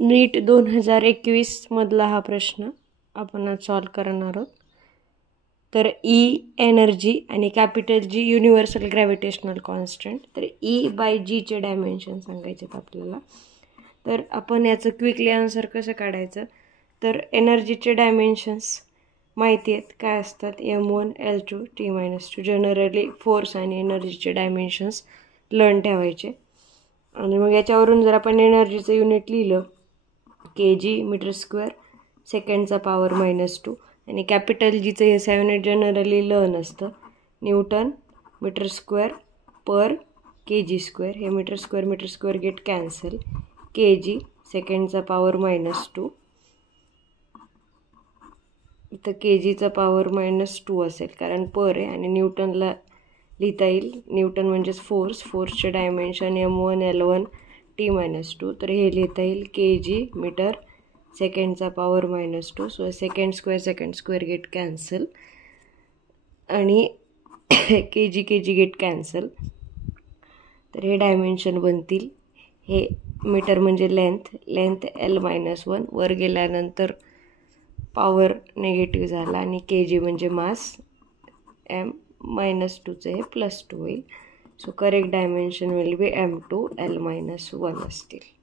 नीट 2021 मधला हा प्रश्न आपण आज सॉल्व करणार आहोत. तर ई एनर्जी आणि capital G universal gravitational constant. तर ई बाय जीचे डायमेन्शन सांगायचे आहेत आपल्याला. तर आपण याचं क्विकली आन्सर कसं काढायचं, तर एनर्जीचे डायमेन्शन्स माहिती आहेत काय असतात, M1 L2 T-2. Generally force आणि एनर्जीचे डायमेन्शन्स लर्न ठेवायचे. आणि मग याच्यावरून जर आपण एनर्जीचं युनिट लिहिलं kg मीटर स्क्वेअर सेकंडचा पॉवर -2. आणि कॅपिटल जीचं हे युनिट जनरली लर्न असतं, newton metre square per kg square. हे metre square get cancel. kg सेकंडचा पॉवर -2. इथं kgचा पॉवर -2 असेल कारण पर आहे आणि न्यूटनला लिहिता येईल. न्यूटन म्हणजेच फोर्सचे डायमेन्शन M1 L1 T-2. तर हे लिहिता येईल kg मीटर सेकंडचा power -2. So second square get cancel आणि kg गेट कॅन्सल. तर हे डायमेन्शन बनतील. हे मीटर म्हणजे लेंथ L-1 वर गेल्यानंतर पॉवर निगेटिव्ह झाला आणि kg म्हणजे मास M-2चं हे +2 होईल. So correct dimension will be M2 L-1 असतील.